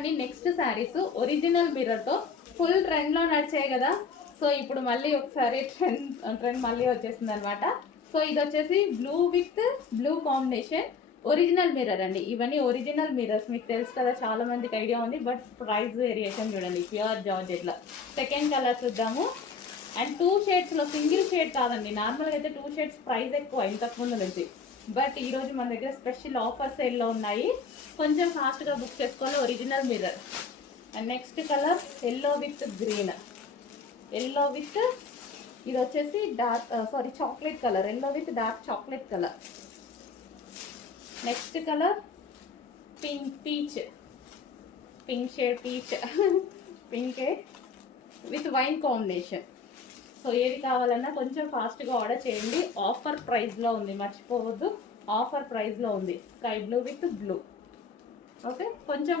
ఇవన్నీ next saris original మిర్రర్తో full ట్రెండ్లో నడిచాయి కదా. సో ఇప్పుడు మళ్ళీ ఒకసారి ట్రెండ్ మళ్ళీ వచ్చేసింది అనమాట. సో ఇది వచ్చేసి blue with blue combination original mirror అండి. ఇవన్నీ ఒరిజినల్ మిర్రర్స్, మీకు తెలుసు కదా, చాలా మందికి ఐడియా ఉంది. బట్ ప్రైస్ వేరియేషన్ చూడండి, ప్యూర్ జార్జెట్లో. సెకండ్ కలర్ చూద్దాము. అండ్ 2 షేడ్స్లో, సింగిల్ షేడ్ కాదండి. నార్మల్గా అయితే 2 షేడ్స్ ప్రైస్ ఎక్కువ ఇంతకుముందు నుంచి. బట్ ఈరోజు మన దగ్గర స్పెషల్ ఆఫర్ సేల్లో ఉన్నాయి, కొంచెం ఫాస్ట్గా బుక్ చేసుకోవాలి. Original mirror. And next colour yellow with green, yellow with ఇది వచ్చేసి dark chocolate colour, yellow with dark chocolate colour. Next colour peach shade, pink with wine combination. So ఏది కావాలన్నా కొంచెం ఫాస్ట్గా ఆర్డర్ చేయండి. ఆఫర్ ప్రైస్లో ఉంది, మర్చిపోవద్దు. ఆఫర్ ప్రైస్లో ఉంది. Sky blue with blue. Okay, కొంచెం